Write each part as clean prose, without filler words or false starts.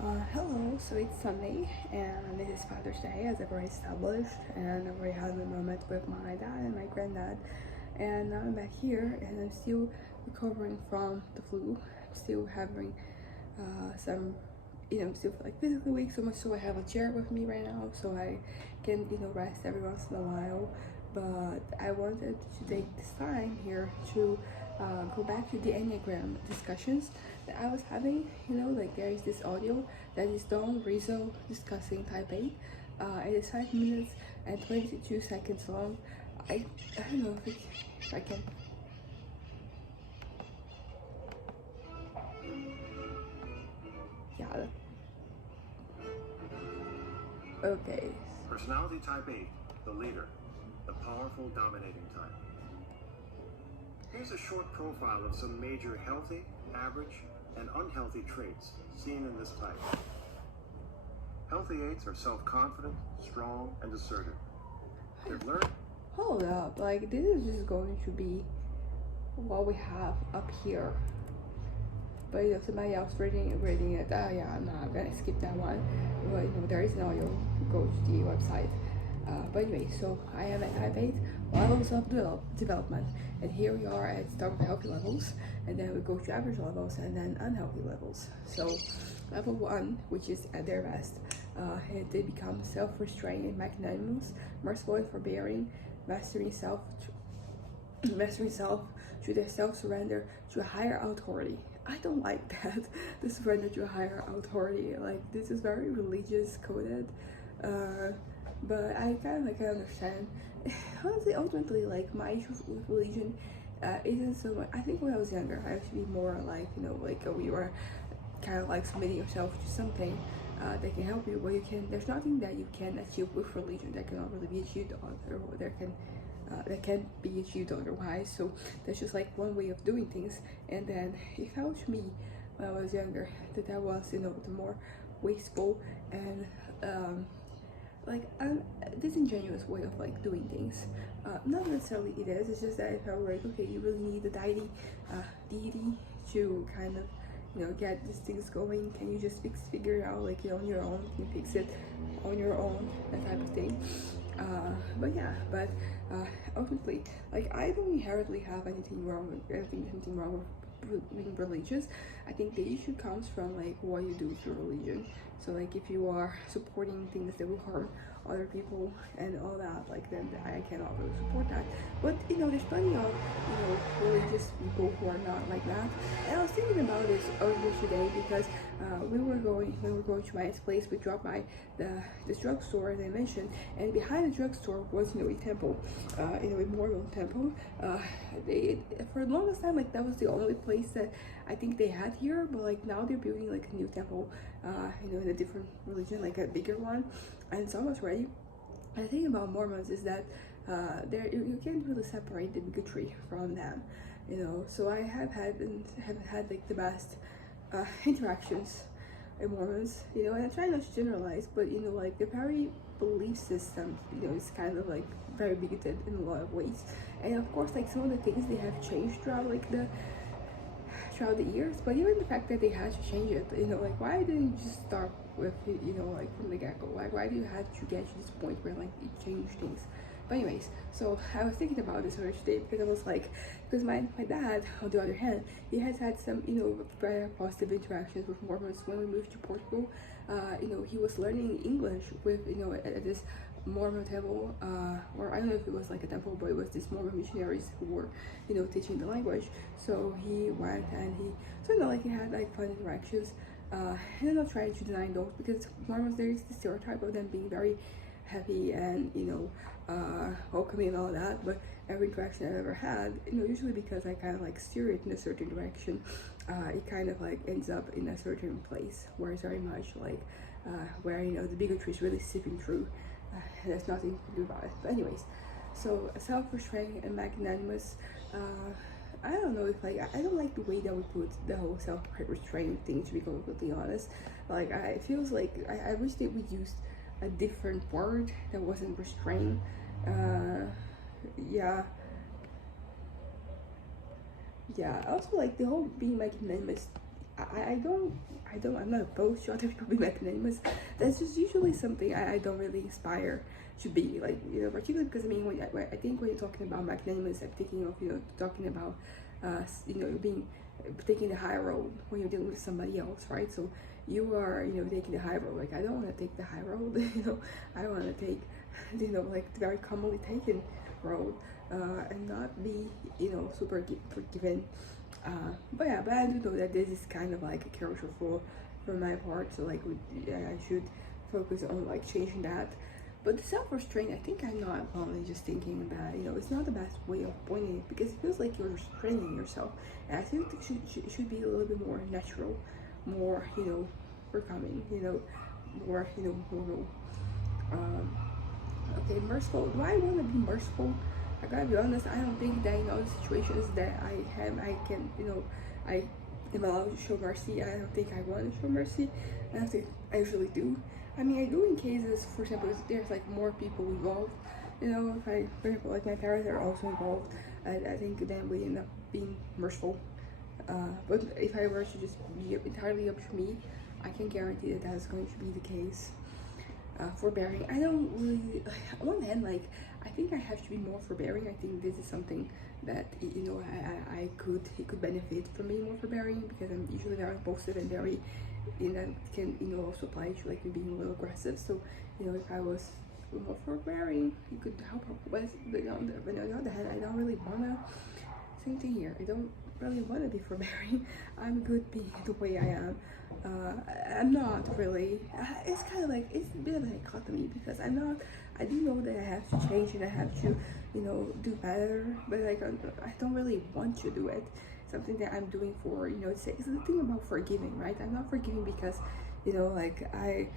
Hello, so it's Sunday and this is Father's Day as I've already established, and I've already had a moment with my dad and my granddad, and now I'm back here and I'm still recovering from the flu. I'm still having some, I'm still like physically weak, so much so I have a chair with me right now so I can, rest every once in a while. But I wanted to take this time here to go back to the Enneagram discussions that I was having. Like there is this audio that is Don Rizzo discussing type 8. It is 5 minutes and 22 seconds long. I don't know if I can. Yeah. Okay. Personality type 8, the leader, the powerful dominating type. Here's a short profile of some major healthy, average, and unhealthy traits seen in this type. Healthy 8s are self-confident, strong, and assertive. They've learned. Hold up, like this is just going to be what we have up here. But somebody else reading it. Yeah, I'm not gonna skip that one. But there is an audio. Go to the website. But anyway, so I am at type 8 levels of development, and here we are at start with healthy levels, and then we go to average levels and then unhealthy levels. So level 1, which is at their best, they become self-restrained and magnanimous, merciful and forbearing, mastering self through their self-surrender to a higher authority. I don't like that. The surrender to a higher authority, like this is very religious coded, but I kind of understand. Honestly, ultimately, like my issue with religion isn't so much. I think when I was younger, I used to be more like we were kind of like submitting yourself to something that can help you, but there's nothing that you can achieve with religion that cannot really be achieved that can be achieved otherwise. So that's just like one way of doing things. And then it felt to me when I was younger that was the more wasteful and like disingenuous way of like doing things. Not necessarily it is. It's just that I felt like, okay, you really need the deity to kind of get these things going. Can you just figure it out like on your own? Can you fix it on your own? That type of thing. But ultimately, like I don't inherently have anything wrong with being religious. I think the issue comes from like what you do through religion. So like if you are supporting things that will harm other people and all that, like then I cannot really support that. But there's plenty of religious people who are not like that. And I was thinking about this earlier today because when we were going to my place, we dropped by this drugstore as I mentioned, and behind the drugstore was a temple, a Mormon temple. They for the longest time like that was the only place that I think they had here, but like now they're building like a new temple, in a different religion, like a bigger one, and it's almost ready. And the thing about Mormons is that you can't really separate the bigotry from them, So I have had like the best interactions in Mormons, and I try not to generalize, but like the very belief system, is kind of like very bigoted in a lot of ways. And of course, like some of the things they have changed throughout the years, but even the fact that they had to change it, like why didn't you just start with like from the get-go? Like why do you have to get to this point where like it changed things? But anyways, so I was thinking about this earlier today because I was like, because my dad, on the other hand, he has had some very positive interactions with Mormons when we moved to Portugal. He was learning English with at this Mormon temple, or I don't know if it was like a temple, but it was these Mormon missionaries who were teaching the language. So he went and he had like fun interactions. And I'm not trying to deny those because Mormons, there is the stereotype of them being very happy and welcoming and all that, but every interaction I've ever had, usually because I kind of like steer it in a certain direction, it kind of like ends up in a certain place where it's very much like where the bigotry is really seeping through, and there's nothing you can do about it. But anyways, so self-restraint and magnanimous, I don't know if like I don't like the way that we put the whole self-restraint thing, to be completely honest. Like it feels like I wish that we used a different word that wasn't restraint. Yeah, yeah. Also, like the whole being magnanimous, I'm not opposed to other people being magnanimous. That's just usually something I don't really aspire to be, like, you know, particularly because I mean, I think when you're talking about magnanimous, I'm thinking of, you know, talking about, you know, being, taking the high road when you're dealing with somebody else, right? So you are, you know, taking the high road. Like, I don't want to take the high road, you know, I want to take, you know, like the very commonly taken road, and not be, you know, super forgiven. But yeah, but I do know that this is kind of like a character flaw for my part, so like I should focus on like changing that. But the self-restraint, I think I'm not only just thinking that, you know, it's not the best way of pointing it, because it feels like you're restraining yourself. And I think it should be a little bit more natural, more, you know, becoming, you know, more, you know, normal. Um, okay, merciful. Do I want to be merciful? I gotta be honest, I don't think that in all the situations that I can, you know, I am allowed to show mercy. I don't think I want to show mercy. I don't think I usually do. I mean, I do in cases, for example, if there's like more people involved, you know, if I, for example, like my parents are also involved, I think then we end up being merciful. But if I were to just be entirely up to me, I can guarantee that that's going to be the case. Forbearing, I don't really, on one hand, like, I think I have to be more forbearing. I think this is something that, you know, it could benefit from being more forbearing, because I'm usually very impulsive and very, you know, can, you know, also apply to like me being a little aggressive. So, you know, if I was more forbearing, it could help with, but on the other hand, I don't really wanna, same thing here, I don't really want to be forbearing. I'm good being the way I am. I'm not really, it's kind of like, it's a bit of a dichotomy, because I do know that I have to change and I have to, you know, do better, but like, I don't really want to do it. Something that I'm doing for, you know, it's the thing about forgiving, right? I'm not forgiving because, you know, like, I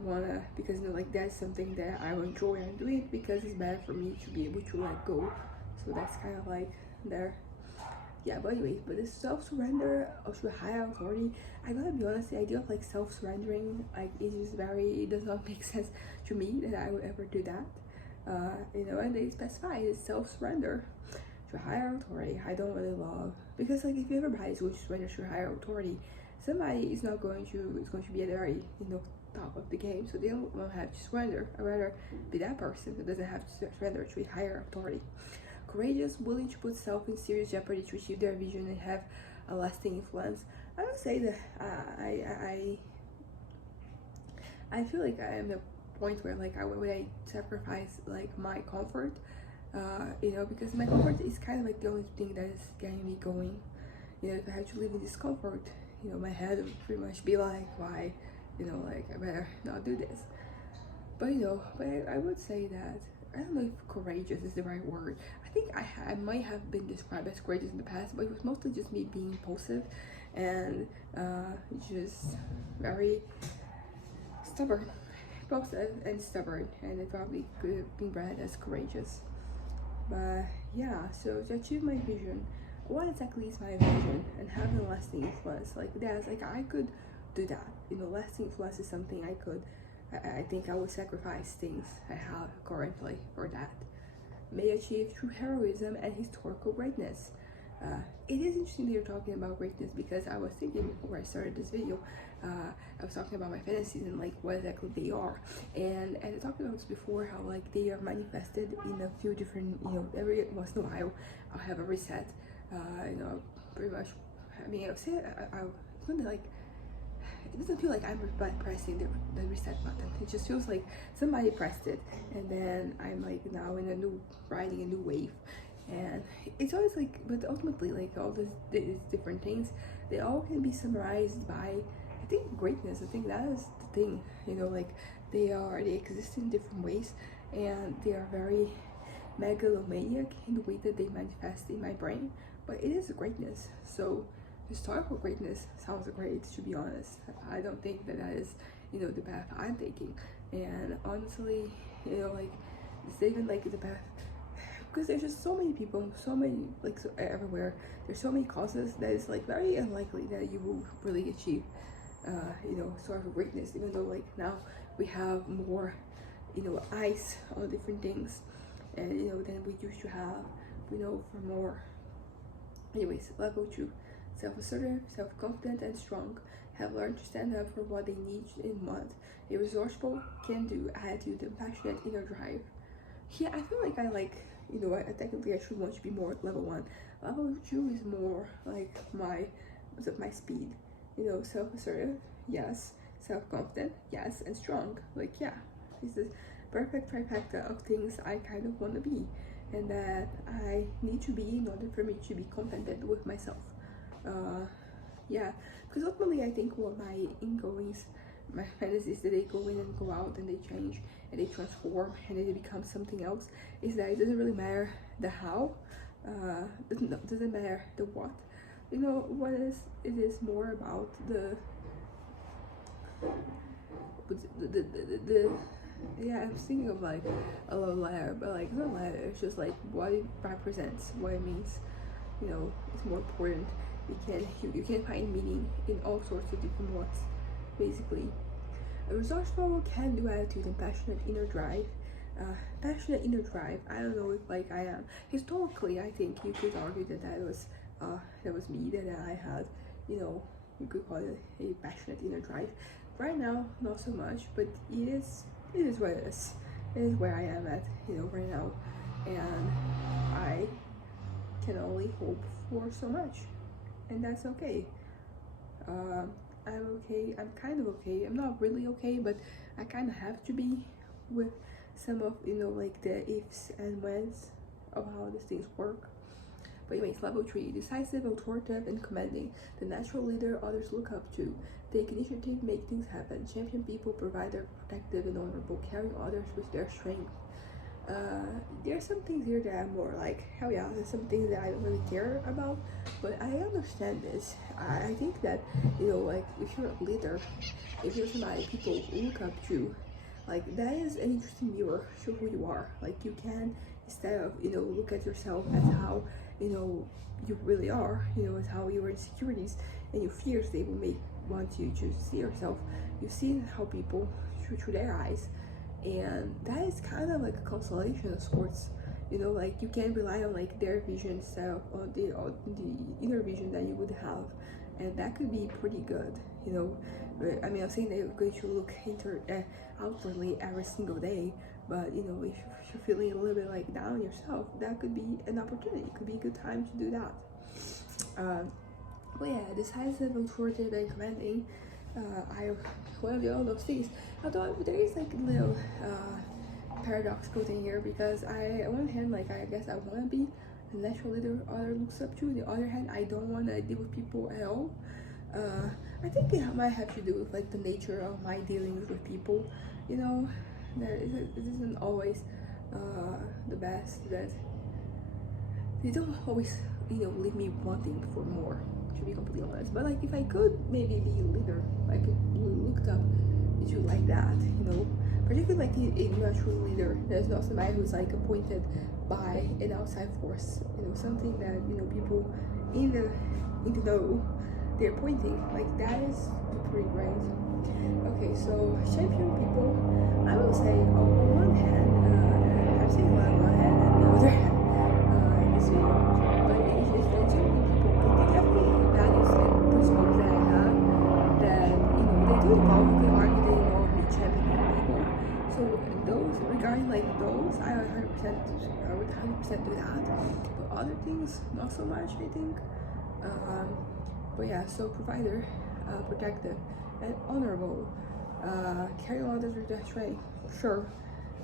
wanna, because, you know, like, that's something that I enjoy. I'm doing it because it's better for me to be able to let go. So that's kind of like there. Yeah, but anyways, but this self-surrender to a higher authority, I gotta be honest, the idea of like self-surrendering, like, it is it does not make sense to me that I would ever do that. You know, and they specify it's self-surrender to a higher authority. I don't really love, because like, if everybody is going to surrender to a higher authority, somebody is not going to, it's going to be at the very, you know, top of the game, so they don't have to surrender. I'd rather be that person that doesn't have to surrender to a higher authority. Courageous, willing to put self in serious jeopardy to achieve their vision and have a lasting influence. I would say that I feel like I am the point where, like, would I sacrifice like my comfort, you know, because my comfort is kind of like the only thing that is getting me going. You know, if I had to live in discomfort, you know, my head would pretty much be like, why, you know, like, I better not do this. But, you know, but I would say that, I don't know if courageous is the right word. I think I might have been described as courageous in the past, but it was mostly just me being impulsive and just very stubborn, impulsive and stubborn, and it probably could have been read as courageous. But yeah, so to achieve my vision, what exactly is my vision and having a lasting influence? Like, that's like, I could do that. You know, lasting influence is something I could. I think I would sacrifice things I have currently for that. May achieve through heroism and historical greatness. It is interesting that you're talking about greatness, because I was thinking before I started this video, I was talking about my fantasies and like what exactly they are. And I talked about this before, how like they are manifested in a few different, you know, every once in a while I'll have a reset. You know, pretty much, I mean, I'll say it's not like, it doesn't feel like I'm pressing the reset button. It just feels like somebody pressed it, and then I'm like now in a new, riding a new wave. And it's always like, but ultimately, like, all these different things, they all can be summarized by, I think, greatness. I think that is the thing, you know, like, they exist in different ways, and they are very megalomaniac in the way that they manifest in my brain, but it is a greatness. So historical greatness sounds great, to be honest. I don't think that is, you know, the path I'm taking. And honestly, you know, like, it's even like the path, because there's just so many people, so many, like, so everywhere, there's so many causes that it's like very unlikely that you will really achieve, you know, historical greatness, even though like now we have more, you know, eyes on different things, and, you know, than we used to have, you know, for more. Anyways, level 2, self-assertive, self-confident, and strong, have learned to stand up for what they need and want. A resourceful, can-do attitude and passionate inner drive. Yeah, I feel like I like, technically I should want to be more level 1. Level 2 is more like my speed. Self-assertive, yes. Self-confident, yes. And strong, like, yeah. It's the perfect trifecta of things I kind of want to be and that I need to be in order for me to be contented with myself. Yeah, because ultimately I think what my ingoings, my fantasies that they go in and go out and they change and they transform and they become something else, is that it doesn't really matter the how, doesn't matter the what. What is it is more about the yeah, I'm thinking of like a love letter, but like it's not a letter, it's just like what it represents, what it means. It's more important. You can find meaning in all sorts of different words, basically. A resourceful, can-do attitude and passionate inner drive. Passionate inner drive, I don't know if like I am. Historically, I think you could argue that was me, that I had, you could call it a passionate inner drive. Right now, not so much, but it is what it is. It is where I am at, right now. And I can only hope for so much. And that's okay. I'm okay. I'm kind of okay. I'm not really okay, but I kind of have to be with some of, like the ifs and whens of how these things work. But anyways, level 3, decisive, authoritative, and commanding. The natural leader others look up to. Take initiative, make things happen. Champion people, provider, protective, and honorable. Carrying others with their strength. There are some things here that I'm more like, hell yeah, there's some things that I don't really care about, but I understand this. I think that, like, if you're a leader, if you're somebody people look up to, like, that is an interesting mirror to who you are. Like, you can, instead of, look at yourself as how, you really are, as how your insecurities and your fears, they will want you to see yourself. You see how people, through their eyes. And that is kind of like a consolation of sorts, like you can rely on like their vision instead of the inner vision that you would have, and that could be pretty good. I mean, I'm saying that you're going to look outwardly every single day, but if you're feeling a little bit like down yourself, that could be an opportunity. It could be a good time to do that. But yeah, decisive, authoritative, and commanding. I want to be all those things. Although there is like a little paradoxical thing here, because on one hand, like I guess I want to be a natural leader other looks up to. On the other hand, I don't want to deal with people at all. I think it might have to do with like the nature of my dealings with people. It isn't always the best. That they don't always leave me wanting for more, to be completely honest. But like if I could maybe be a leader, I could looked up to like that, particularly like a natural leader. There's not somebody who's like appointed by an outside force, something that people in the know they're pointing. Like that is pretty great. Okay, so champion people, I will say on one hand, I'm saying a lot on one hand and the other hand in this video, but it's the champion people, they definitely values and principles that I have that they do involve, you could argue they involve me championing people. So those, regarding like those, I would 100% do that. But other things, not so much, I think. But yeah, so provider, protective, and honorable. Carry others with their strength. Sure,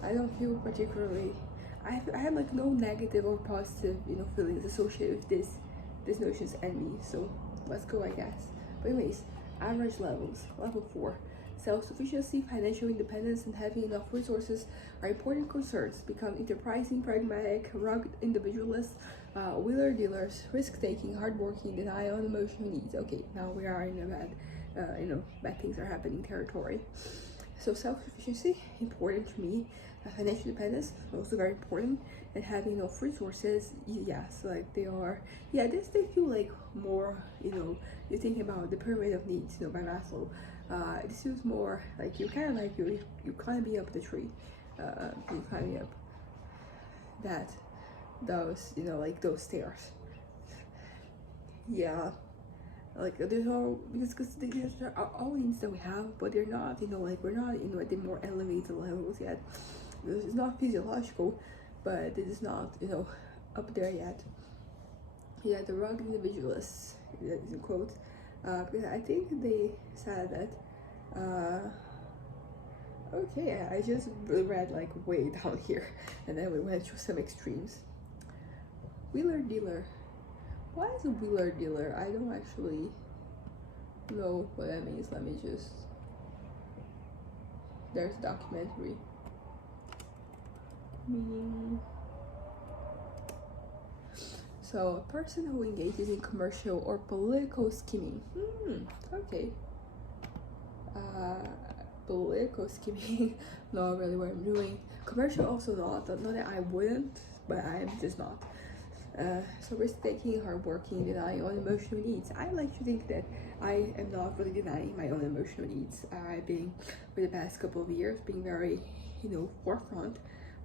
I don't feel particularly. I have like no negative or positive, feelings associated with these notions and me. So let's go, I guess. But anyways, average levels. Level 4. Self-sufficiency, financial independence, and having enough resources are important concerns. Become enterprising, pragmatic, rugged individualists, wheeler-dealers, risk-taking, hardworking, deny on emotional needs. Okay, now we are in a bad, bad things are happening territory. So self-sufficiency, important to me. Financial independence, also very important. And having enough resources, yes, like they are, yeah, they feel like more, you think about the pyramid of needs, by Maslow. This is more like you kind of like you climbing up the tree, you climbing up those like those stairs. Yeah, Like there's all because these are all needs that we have, but they're not, like we're not, at the more elevated levels yet. It's not physiological, but it is not, up there yet. Yeah, the rugged individualists, that is a quote, because I think they said that. Okay, I just read like way down here, and then we went through some extremes. Wheeler dealer. What is a wheeler dealer? I don't actually know what that means. Let me just. There's a documentary. Meaning. So, a person who engages in commercial or political scheming. Okay. Political scheming, not really what I'm doing. Commercial also not that I wouldn't, but I'm just not. So risk-taking, hardworking, denying own emotional needs. I like to think that I am not really denying my own emotional needs. I've been, for the past couple of years, being very, forefront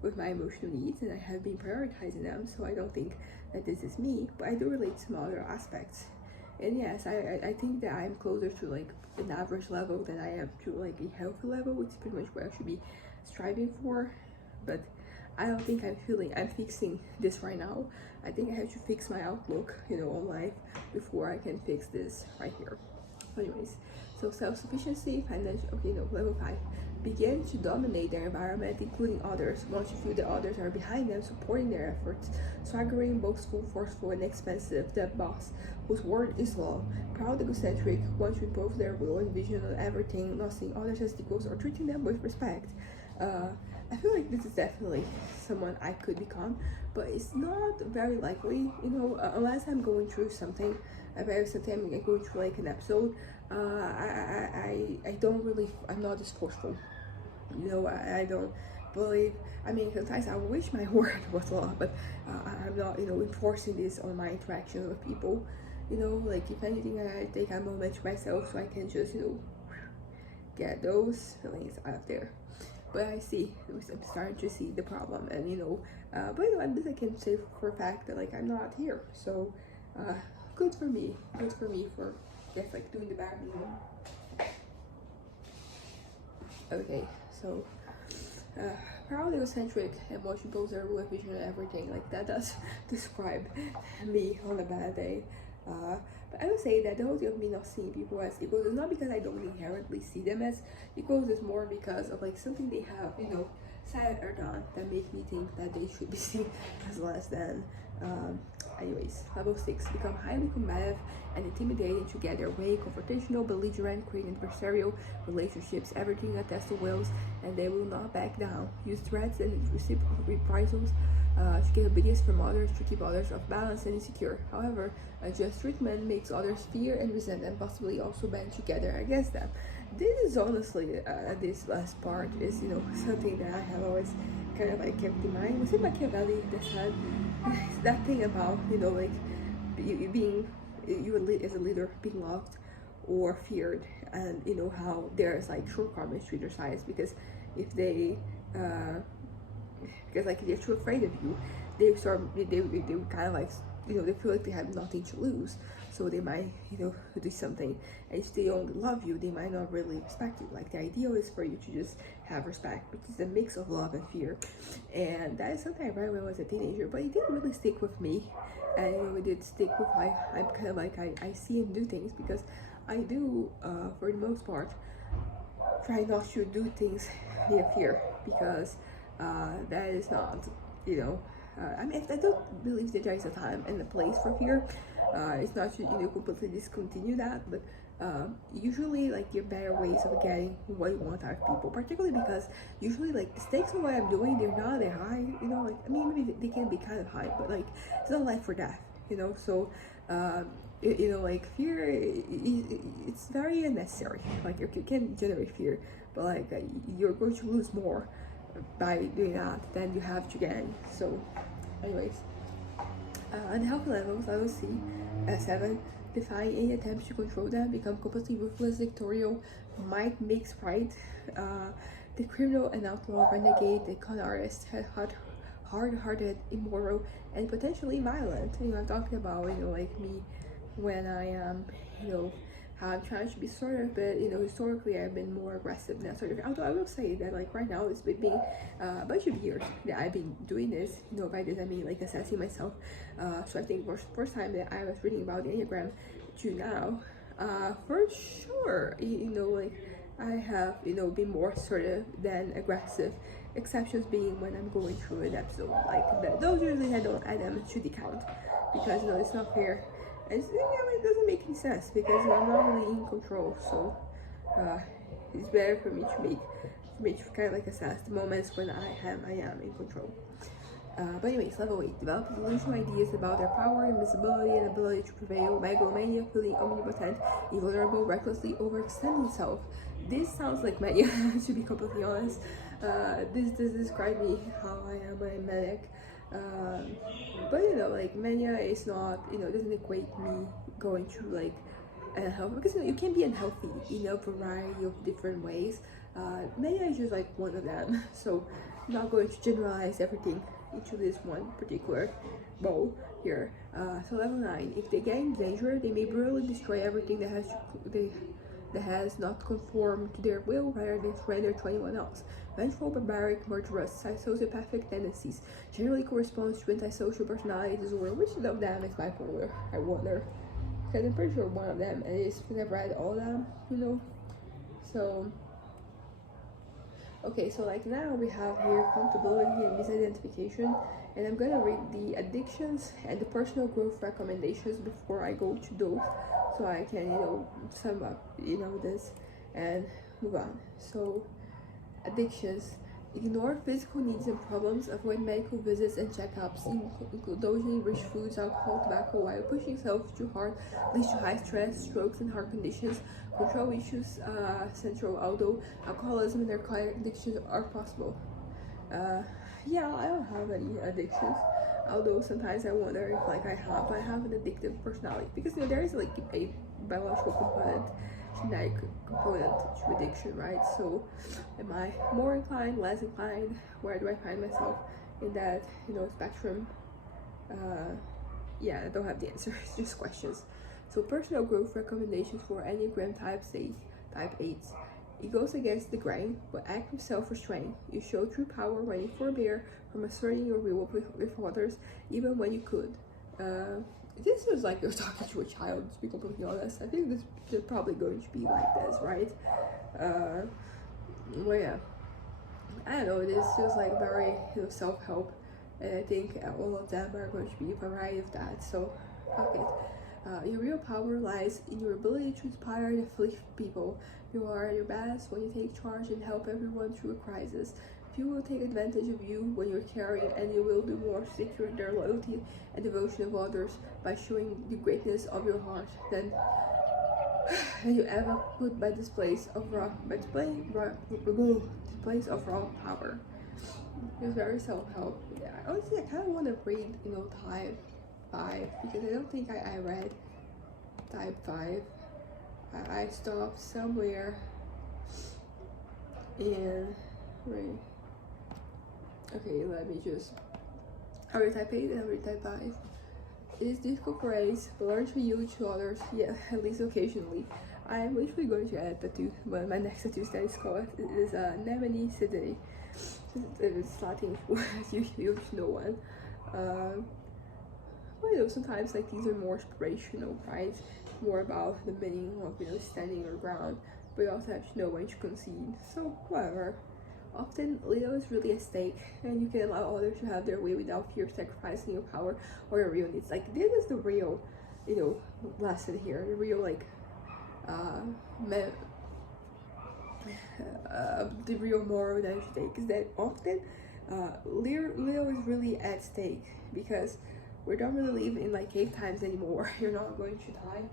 with my emotional needs, and I have been prioritizing them, so I don't think that this is me, but I do relate to some other aspects. And yes, I think that I'm closer to like an average level than I am to like a healthy level, which is pretty much what I should be striving for. But I don't think I'm fixing this right now. I think I have to fix my outlook, on life before I can fix this right here. Anyways, so self-sufficiency, financial, level 5. Begin to dominate their environment, including others. Want to feel that others are behind them, supporting their efforts. Swaggering, boastful, forceful, and expensive. The boss, whose word is law. Proud, egocentric, want to impose their will and vision on everything, not seeing others as equals or treating them with respect. I feel like this is definitely someone I could become, but it's not very likely, unless I'm going through something. I'm going through like an episode. I don't really, I'm not this forceful. I don't believe, sometimes I wish my word was law, but I'm not, enforcing this on my interaction with people. Like if anything, I take a moment to myself so I can just, get those feelings out there. But I see, I'm starting to see the problem, and but at least I can say for a fact that like I'm not here. So, good for me for just like doing the bare minimum. Okay, so proud, egocentric, emotion poser, with vision and everything. Like that does describe me on a bad day. But I would say that the whole thing of me not seeing people as equals is not because I don't inherently see them as equals. It's more because of like something they have, said or done that make me think that they should be seen as less than. Anyways, level 6, become highly combative and intimidating to get their way, confrontational, belligerent, creating adversarial relationships, everything attests to wills, and they will not back down. Use threats and reciprocal reprisals to get obedience from others, to keep others off balance and insecure. However, unjust treatment makes others fear and resent and possibly also band together against them. This is honestly, this last part is, something that I have always kind of like kept in mind. Was it Machiavelli that said that thing about, like you as a leader being loved or feared, and how there's like shortcomings to either sides, because if they because like they're too afraid of you, they kind of like they feel like they have nothing to lose, so they might do something. And if they only love you, they might not really respect you. Like the ideal is for you to just have respect, which is a mix of love and fear. And that is something I read when I was a teenager, but it didn't really stick with me. And it did stick with I'm kind of like I see and do things because I do for the most part try not to do things via fear, because that is not, I don't believe that there is a time and a place for fear. It's not to, completely discontinue that, but usually, like, there are better ways of getting what you want out of people, particularly because usually, like, the stakes of what I'm doing, they're not that high, maybe they can be kind of high, but, like, it's not life or death, so, like, fear, it's very unnecessary. Like, you can generate fear, but, like, you're going to lose more by doing that than you have to gain. So anyways, unhealthy levels, level C, 7, defy any attempts to control them, become completely ruthless, dictatorial, might makes right, the criminal and outlaw, renegade, the con artist, hard-hearted, immoral, and potentially violent. I'm talking about, like me when I am, you know, I'm trying to be assertive, but you know, historically I've been more aggressive than assertive. Although I will say that like right now it's been a bunch of years that I've been doing this. You know, by this I mean like assessing myself. So I think first time that I was reading about the Enneagram to now, for sure, you know, like I have, you know, been more assertive than aggressive. Exceptions being when I'm going through an episode like that. Those usually I don't add them to the count because you know it's not fair. It's, you know, it doesn't make any sense because I'm not really in control. So it's better for me to kind of like assess the moments when I am in control. But anyways, level 8. Develop delusional ideas about their power, invisibility, and ability to prevail. Megalomania, feeling omnipotent, invulnerable, recklessly overextending self. This sounds like mania, to be completely honest. This describes me how I am when I'm manic. But you know, like mania is not, you know, it doesn't equate me going through like unhealthy, because you know, you can be unhealthy in a variety of different ways. Mania is just like one of them. So I'm not going to generalize everything into this one particular bowl here. So level 9, if they get in danger, they may brutally destroy everything that has not conformed to their will rather than surrender to anyone else. Vengeful, barbaric, murderous, sociopathic tendencies generally corresponds to antisocial personality disorder. Which of them is bipolar? I wonder. Because I'm pretty sure one of them is, because I've read all of them, you know. So okay, so like now we have here accountability and misidentification, and I'm gonna read the addictions and the personal growth recommendations before I go to those, so I can, you know, sum up, you know, this and move on. So addictions: ignore physical needs and problems, avoid medical visits and checkups, indulging in rich foods, alcohol, tobacco while pushing yourself too hard leads to high stress, strokes, and heart conditions. Control issues central, although alcoholism and narcotic addictions are possible. Yeah, I don't have any addictions, although sometimes I wonder if like I have an addictive personality, because you know there is like a biological component, genetic component to addiction, right? So am I more inclined, less inclined? Where do I find myself in that, you know, spectrum? Yeah, I don't have the answer. It's just questions. So personal growth recommendations for Enneagram type 8s. It goes against the grain, but act with self-restraint. You show true power when you forbear from asserting your will with others, even when you could. This is like you're talking to a child, to be completely honest. I think this is probably going to be like this, right? Well, yeah. I don't know, this feels like very, you know, self-help, and I think all of them are going to be a variety of that, so fuck it. Your real power lies in your ability to inspire and uplift people. You are at your best when you take charge and help everyone through a crisis. Few will take advantage of you when you're caring, and you will do more to secure their loyalty and devotion of others by showing the greatness of your heart than you ever could by displays of raw power. It's very self-help. Yeah, honestly, I kind of want to read, you know, type 5, because I don't think I read type 5. I stopped somewhere in, right. Okay, let me just, I read type 8 and I read type 5. It is difficult for A's, but learn to yield to others, yeah, at least occasionally. I am literally going to add a tattoo, but my next tattoo that is called, it is Nemini Sydney. It's Latin for you yield to no one. Well, you know, sometimes like these are more inspirational, right? More about the meaning of, you know, standing your ground, but you also have to know when to concede. So whatever. Often little is really at stake, and you can allow others to have their way without fear of sacrificing your power or your real needs. Like this is the real, you know, lesson here. The real like, the real moral that you should take is that often, Leo is really at stake, because we don't really live in like cave times anymore. You're not going to die.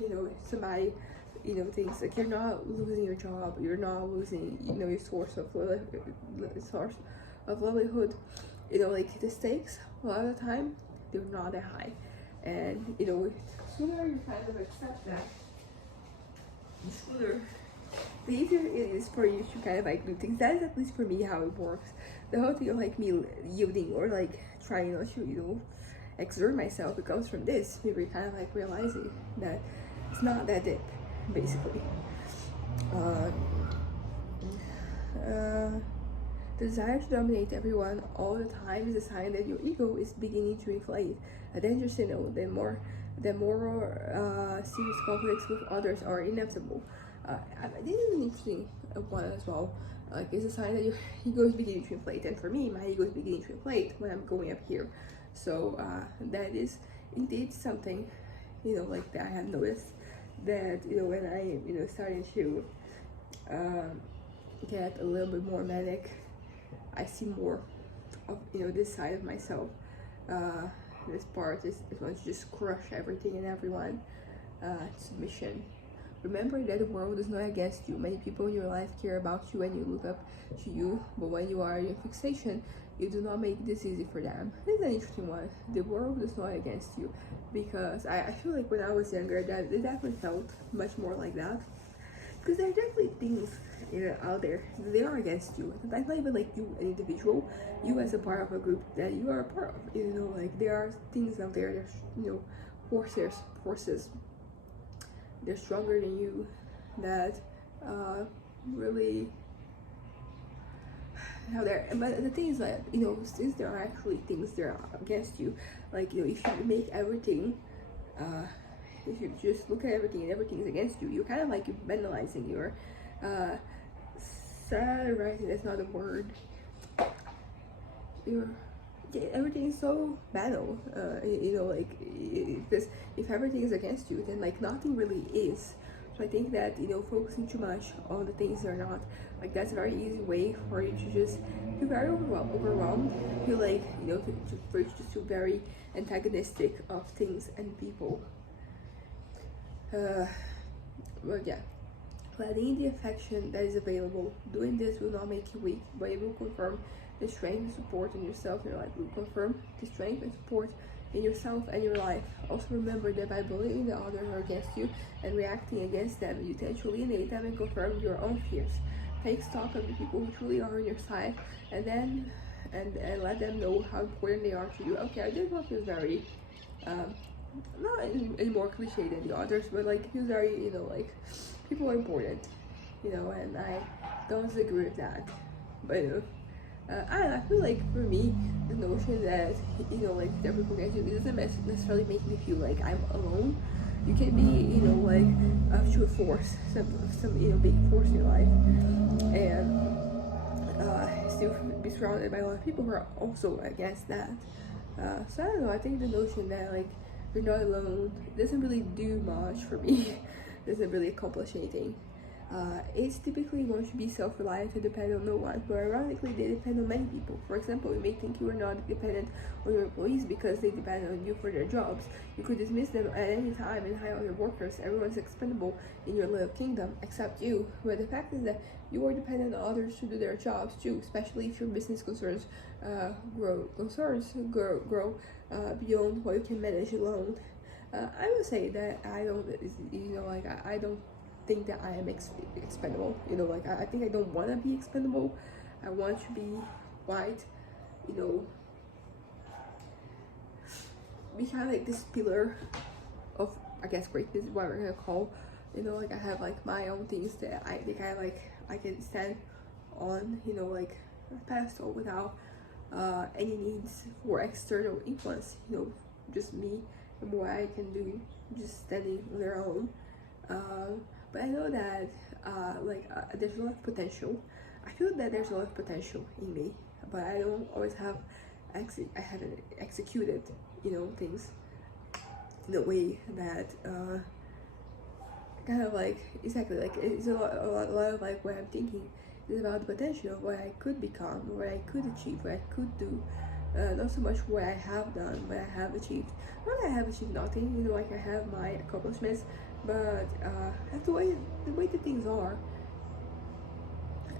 You know, if somebody, you know, things like you're not losing your job, you're not losing, you know, your source of livelihood. You know, like the stakes a lot of the time they're not that high, and you know, sooner you kind of accept that, the sooner, the easier it is for you to kind of like do things. That is at least for me how it works. The whole thing of like me yielding or like trying not to, you know, exert myself, it comes from this. Maybe kind of like realizing that it's not that deep, basically. The desire to dominate everyone all the time is a sign that your ego is beginning to inflate. A dangerous signal that more serious conflicts with others are inevitable. This is an interesting one as well. Like, it's a sign that your ego is beginning to inflate, and for me, my ego is beginning to inflate when I'm going up here. So that is indeed something, like that I have noticed, that when I starting to get a little bit more manic, I see more of this side of myself. This part is wants to just crush everything and everyone. Submission. Remember that the world is not against you. Many people in your life care about you and you look up to you, but when you are in fixation, you do not make this easy for them. This is an interesting one. The world is not against you, because I feel like when I was younger, that it definitely felt much more like that. Because there are definitely things out there that they are against you. That's not even like you, an individual, you as a part of a group that you are a part of. Like there are things out there. There's forces. They're stronger than you. That really out there. But the thing is that since there are actually things that are against you, like if you make everything. If you just look at everything and everything is against you, you're kind of like banalizing your right? That's not a word. Everything is so banal, because if everything is against you, then like nothing really is. So I think that focusing too much on the things that are not, like that's a very easy way for you to just feel very overwhelmed. Feel like for you to just feel very antagonistic of things and people. But yeah, letting the affection that is available. Doing this will not make you weak, but it will confirm the strength and support in yourself and your life. It will confirm the strength and support in yourself and your life. Also remember that by believing the others are against you and reacting against them, you tend to alienate them and confirm your own fears. Take stock of the people who truly are on your side, and then and let them know how important they are to you. Okay, this one feels very not any more cliche than the others, but like it feels very like people are important, and I don't disagree with that. But I feel like for me, the notion that like that people get you, it doesn't necessarily make me feel like I'm alone. You can be like up to a force, some big force in your life, and still be surrounded by a lot of people who are also against that. So I don't know. I think the notion that like you're not alone doesn't really do much for me. Doesn't really accomplish anything. It's typically going to be self-reliant and depend on no one, but ironically they depend on many people. For example, you may think you are not dependent on your employees because they depend on you for their jobs. You could dismiss them at any time and hire other workers. Everyone's expendable in your little kingdom except you. But the fact is that you are dependent on others to do their jobs too, especially if your business concerns grow beyond what you can manage alone. I would say that I don't, I don't think that I am expendable. I think I don't want to be expendable. I want to be quite, be kind of like this pillar of, I guess, greatness is what we're gonna call. I have like my own things that I think I can stand on, like a pedestal without any needs for external influence. Just me and what I can do, just standing on their own. But I know that there's a lot of potential. I feel that there's a lot of potential in me, but I don't always have I haven't executed things in a way that kind of like exactly like it's a lot of like what I'm thinking is about the potential of what I could become, what I could achieve, what I could do. Not so much what I have done, what I have achieved. Not that I have achieved nothing, like I have my accomplishments, but the way that things are,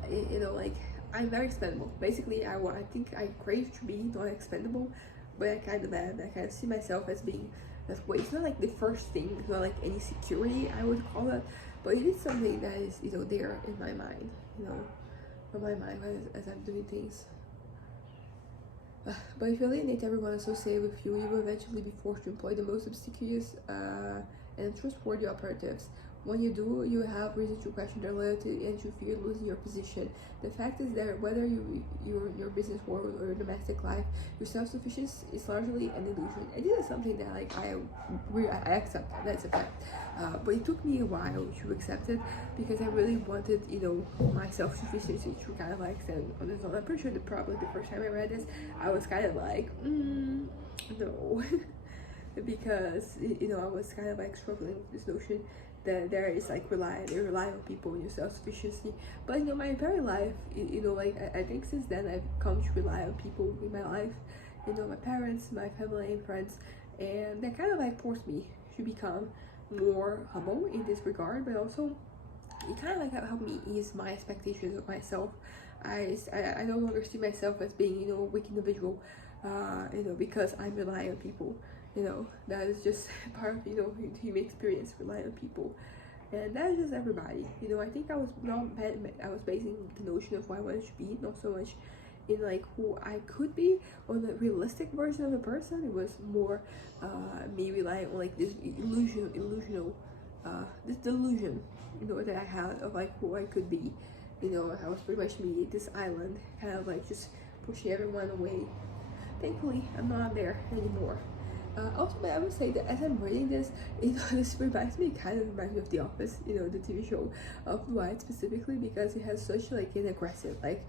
like I'm very expendable. Basically, I think I crave to be not expendable, but I kind of am. I kind of see myself as being that way. It's not like the first thing. It's not like any security I would call it, but it is something that is there in my mind. In my mind as I'm doing things. But if you alienate everyone associated with you, you will eventually be forced to employ the most obsequious and trustworthy operatives. When you do, you have reason to question their loyalty and to fear losing your position. The fact is that whether you're in your business world or your domestic life, your self-sufficiency is largely an illusion. And this is something that like I accept. That's a fact. But it took me a while to accept it because I really wanted, my self-sufficiency to kind of like stand on its own. I'm pretty sure that probably the first time I read this, I was kind of like, no. Because I was kind of like struggling with this notion that there is like relying on people and your self-sufficiency. But my entire life, like I think since then I've come to rely on people in my life, my parents, my family and friends, and that kind of like forced me to become more humble in this regard, but also it kind of like helped me ease my expectations of myself. I no longer see myself as being a weak individual, because I'm relying on people. That is just part of the human experience, relying on people, and that is just everybody. I think I was basing the notion of who I wanted to be, not so much in like who I could be or the realistic version of a person. It was more me relying on like this this delusion that I had of like who I could be. I was pretty much me, this island, kind of like just pushing everyone away. Thankfully, I'm not there anymore. Also, I would say that as I'm reading this, this reminds me of The Office, the TV show of Dwight specifically, because it has such like an aggressive like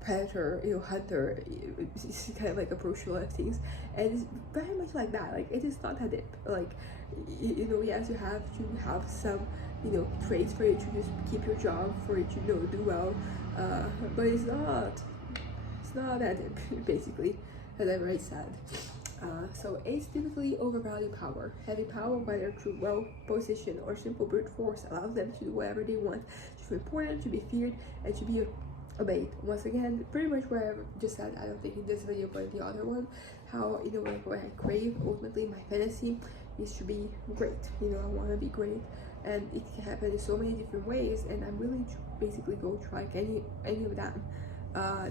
predator, hunter, it's kind of like approach to a lot of things, and it's very much like that. Like it is not that deep. Like yes, you have to have some traits for you to just keep your job, for you to do well, but it's not that deep, basically, as I already said. So eights typically overvalue power. Having power, whether through wealth, position, or simple brute force, allows them to do whatever they want, to feel important, to be feared, and to be obeyed. Once again, pretty much what I just said, I don't think in this video, but in the other one, how, what I crave, ultimately my fantasy is to be great. I want to be great, and it can happen in so many different ways, and I'm willing to basically go try any of them.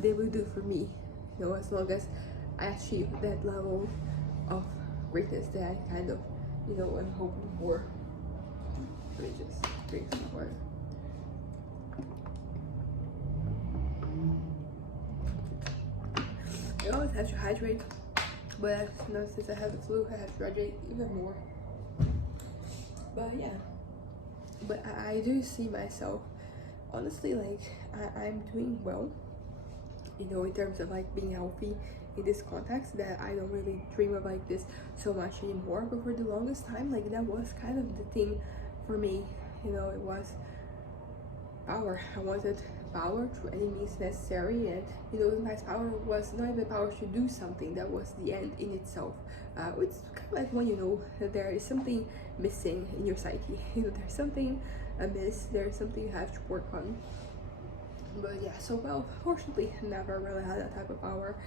They will do for me, as long as I achieve that level of greatness that I kind of, I'm hoping for. Let me just drink some water. I always have to hydrate, but since I have the flu, I have to hydrate even more. But yeah, but I do see myself, honestly, like I'm doing well, in terms of like being healthy in this context, that I don't really dream of like this so much anymore. But for the longest time, like that was kind of the thing for me. It was power. I wanted power through any means necessary, and sometimes power was not even power to do something. That was the end in itself. It's kind of like when that there is something missing in your psyche. There's something amiss. There's something you have to work on. But yeah, so well, fortunately, never really had that type of power.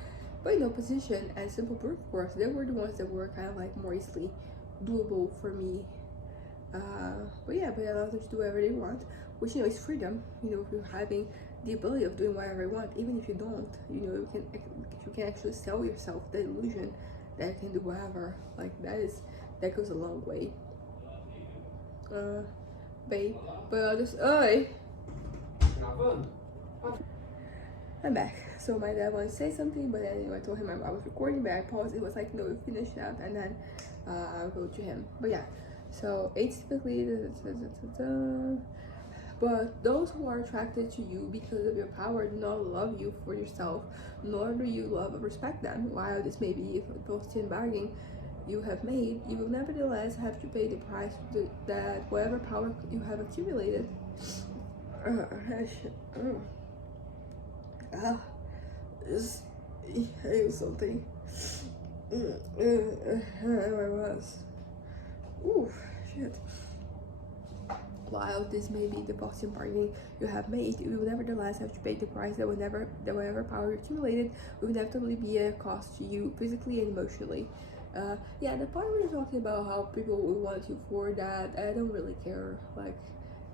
But position and simple brute force, they were the ones that were kind of like more easily doable for me. But yeah, but it allows them to do whatever they want, which is freedom. If you're having the ability of doing whatever you want, even if you don't, you can actually sell yourself the illusion that you can do whatever. Like that goes a long way. Babe, but this I'm back. So my dad wanted to say something, but then I told him I was recording, but I paused. It was like, no, finish that, and then I'll go to him. But yeah, so eights typically, but those who are attracted to you because of your power do not love you for yourself, nor do you love or respect them. While this may be a Faustian bargain you have made, you will nevertheless have to pay the price that whatever power you have accumulated. This is something. Where was? Ooh, shit. While this may be the Faustian bargain you have made, you will nevertheless have to pay the price that whatever power you accumulated will inevitably be a cost to you physically and emotionally. Yeah, the part where you're talking about how people will want you for that, I don't really care. Like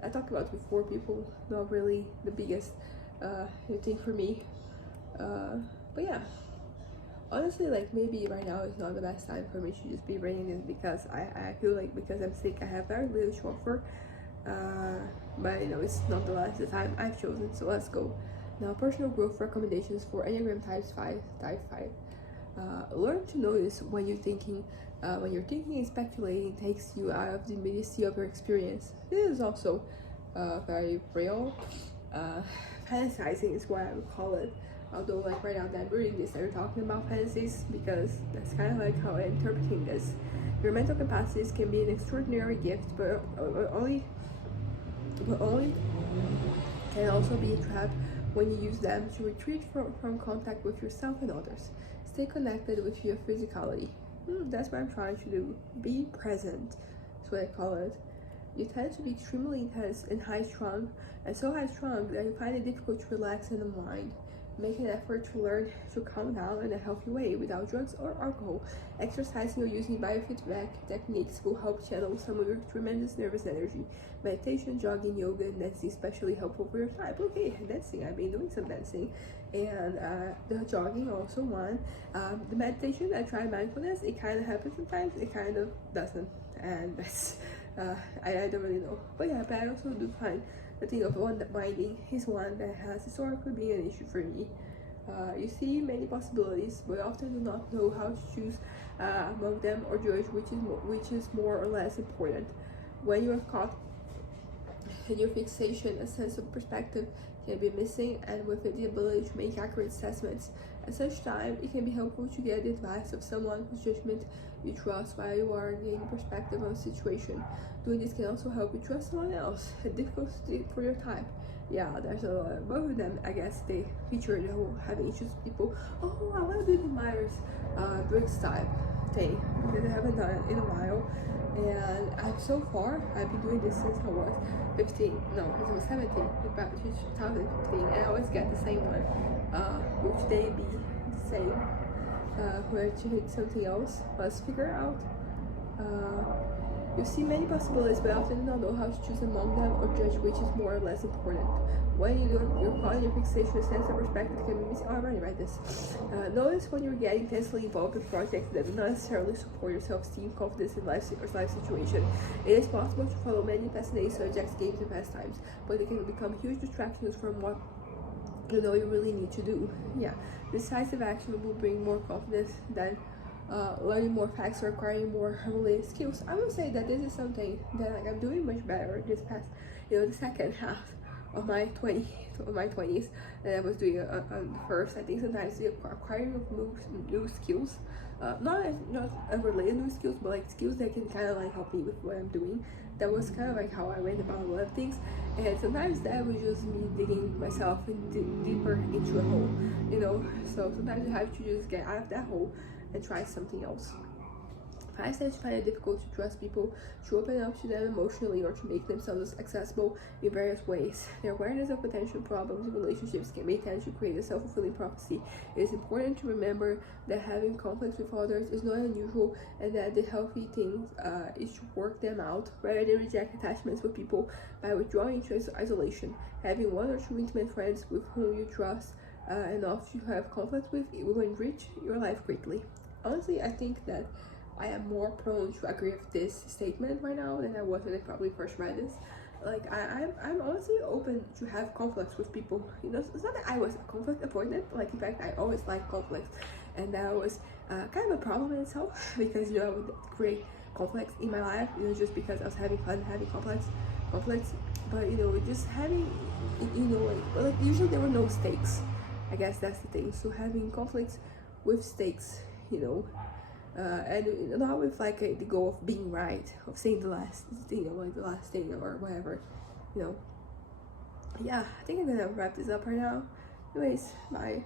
I talked about before, people not really the biggest thing for me. But yeah, honestly, like maybe right now is not the best time for me to just be writing this because I feel like because I'm sick I have very little to offer. But you know, it's nonetheless the time I've chosen, so let's go. Now, personal growth recommendations for Enneagram type 5. Learn to notice when you're thinking and speculating takes you out of the immediacy of your experience. This is also very real. Fantasizing is what I would call it. Although, like right now that I'm reading this, I'm talking about fantasies because that's kind of like how I'm interpreting this. Your mental capacities can be an extraordinary gift, but only can also be a trap when you use them to retreat from contact with yourself and others. Stay connected with your physicality. That's what I'm trying to do. Be present. That's what I call it. You tend to be extremely intense and high strung, and so high strung that you find it difficult to relax and unwind. Make an effort to learn to calm down in a healthy way without drugs or alcohol. Exercising or using biofeedback techniques will help channel some of your tremendous nervous energy. Meditation, jogging, yoga, and dancing is especially helpful for your type. Okay, dancing. I've been doing some dancing, and the jogging also one. The meditation, I try mindfulness. It kind of happens sometimes. It kind of doesn't, and that's I don't really know. But yeah, but I also do find the thing of unwinding is one that has historically been an issue for me. You see many possibilities, but often do not know how to choose among them or judge which is more or less important. When you are caught in your fixation, a sense of perspective can be missing, and with it, the ability to make accurate assessments. At such time, it can be helpful to get the advice of someone whose judgment you trust while you are gaining perspective on the situation. Doing this can also help you trust someone else. A difficult state for your type. Yeah, there's a lot. Both of them, I guess, they feature the whole having issues with people. Oh, I want to do the Myers-Briggs type thing because I haven't done it in a while. And so far, I've been doing this since I was 15. No, since I was 17, about 2015, and I always get the same one. Which they be the same? Where to hit something else? Let's figure out. You see many possibilities, but often do not know how to choose among them or judge which is more or less important. When you're caught in your fixation, a sense of perspective can be missing. Oh, I'm already write this. Notice when you're getting intensely involved in projects that do not necessarily support your self-esteem, confidence, in life situation. It is possible to follow many fascinating subjects, games, and pastimes, but they can become huge distractions from what you know you really need to do. Yeah, decisive action will bring more confidence than learning more facts or acquiring more related skills. I will say that this is something that like, I'm doing much better this past, the second half of my 20s than I was doing on the first. I think sometimes the acquiring of new skills, not related new skills, but like skills that can kind of like help me with what I'm doing. That was kind of like how I went about a lot of things, and sometimes that was just me digging myself deeper into a hole, So sometimes you have to just get out of that hole and try something else. I tend to find it difficult to trust people, to open up to them emotionally, or to make themselves accessible in various ways. Their awareness of potential problems in relationships may tend to create a self-fulfilling prophecy. It is important to remember that having conflicts with others is not unusual, and that the healthy thing is to work them out rather than reject attachments with people by withdrawing into isolation. Having one or two intimate friends with whom you trust enough to have conflict with will enrich your life greatly. Honestly, I think that I am more prone to agree with this statement right now than I was when I probably first read this. Like, I'm honestly open to have conflicts with people. It's not that I was a conflict avoidant. Like, in fact, I always liked conflict. And that was kind of a problem in itself because, I would create conflicts in my life, just because I was having fun having conflicts. But, just having, like usually there were no stakes. I guess that's the thing. So having conflicts with stakes, and not with like the goal of being right, of saying the last thing, like the last thing or whatever, Yeah, I think I'm gonna wrap this up right now. Anyways, bye.